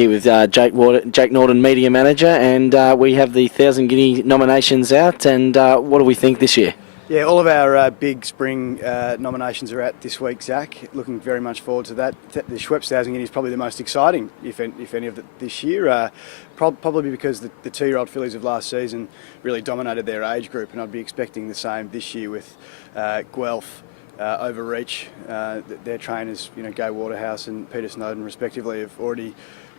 Here with Jake Norton, Media Manager, and we have the 1,000 Guinea nominations out, and what do we think this year? Yeah, all of our big spring nominations are out this week, Zach. Looking very much forward to that. The Schweppes 1,000 Guinea is probably the most exciting, if any of this year, probably because the 2-year-old fillies of last season really dominated their age group, and I'd be expecting the same this year with Guelph, Overreach. Their trainers, Gai Waterhouse and Peter Snowden respectively, have already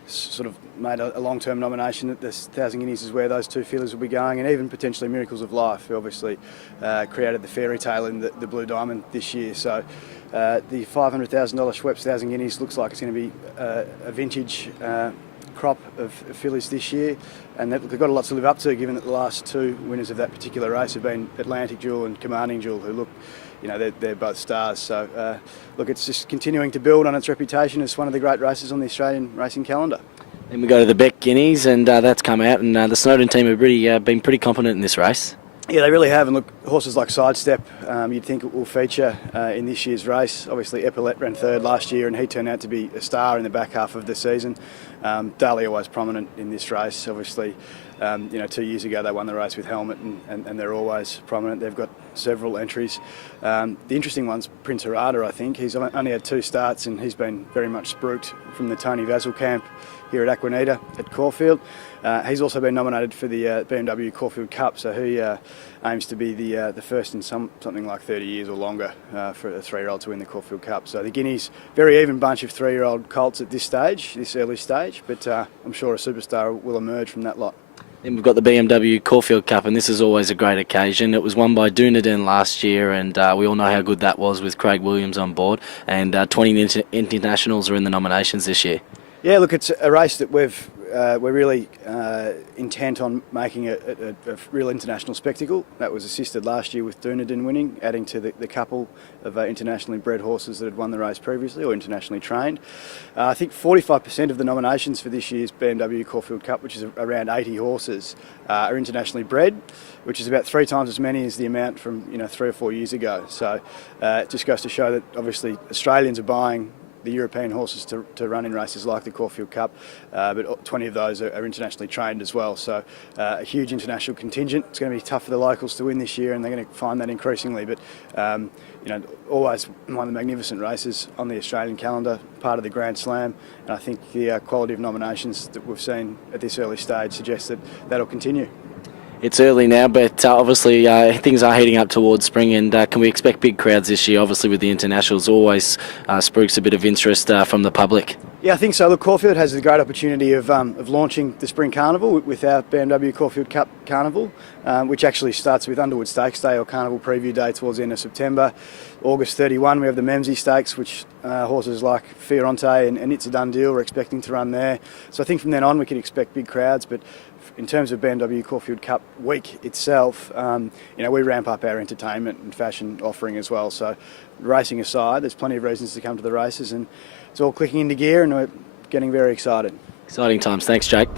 sort of made a long-term nomination that this 1,000 Guineas is where those two fillies will be going, and even potentially Miracles of Life, who obviously created the fairy tale in the Blue Diamond this year. So the $500,000 Schweppes 1,000 Guineas looks like it's going to be a vintage crop of fillies this year, and they've got a lot to live up to, given that the last two winners of that particular race have been Atlantic Jewel and Commanding Jewel, who look, they're both stars. So look, it's just continuing to build on its reputation as one of the great races on the Australian racing calendar. Then we go to the Beck Guineas, and that's come out, and the Snowden team have been pretty competent in this race. Yeah, they really have, and look, horses like Sidestep, you'd think will feature in this year's race. Obviously, Epaulet ran third last year, and he turned out to be a star in the back half of the season. Daly always prominent in this race. Obviously, 2 years ago they won the race with Helmet, and they're always prominent. They've got several entries. The interesting one's Prince Harada, I think. He's only had 2 starts, and he's been very much spruiked from the Tony Vasil camp here at Aquanita at Caulfield. He's also been nominated for the BMW Caulfield Cup, so he aims to be the first in something like 30 years or longer for a 3-year-old to win the Caulfield Cup. So the Guineas, very even bunch of 3-year-old colts at this early stage, but I'm sure a superstar will emerge from that lot. Then we've got the BMW Caulfield Cup, and this is always a great occasion. It was won by Dunedin last year, and we all know how good that was with Craig Williams on board, and 20 internationals are in the nominations this year. Yeah, look, it's a race that we're really intent on making a real international spectacle. That was assisted last year with Dunedin winning, adding to the couple of internationally bred horses that had won the race previously or internationally trained. I think 45% of the nominations for this year's BMW Caulfield Cup, which is around 80 horses, are internationally bred, which is about 3 times as many as the amount from 3 or 4 years ago. So it just goes to show that obviously Australians are buying the European horses to run in races like the Caulfield Cup, but 20 of those are internationally trained as well. So a huge international contingent. It's going to be tough for the locals to win this year, and they're going to find that increasingly. But always one of the magnificent races on the Australian calendar, part of the Grand Slam, and I think the quality of nominations that we've seen at this early stage suggests that that'll continue. It's early now, but obviously things are heating up towards spring, and can we expect big crowds this year? Obviously with the internationals, always spooks a bit of interest from the public. Yeah, I think so. Look, Caulfield has the great opportunity of launching the Spring Carnival with our BMW Caulfield Cup Carnival, which actually starts with Underwood Stakes Day or Carnival Preview Day towards the end of September. August 31, we have the Memsie Stakes, which horses like Fioronte and It's a Done Deal are expecting to run there. So I think from then on we can expect big crowds, but in terms of BMW Caulfield Cup week itself, we ramp up our entertainment and fashion offering as well. So racing aside, there's plenty of reasons to come to the races, and it's all clicking into gear, and we're getting very excited. Exciting times. Thanks, Jake.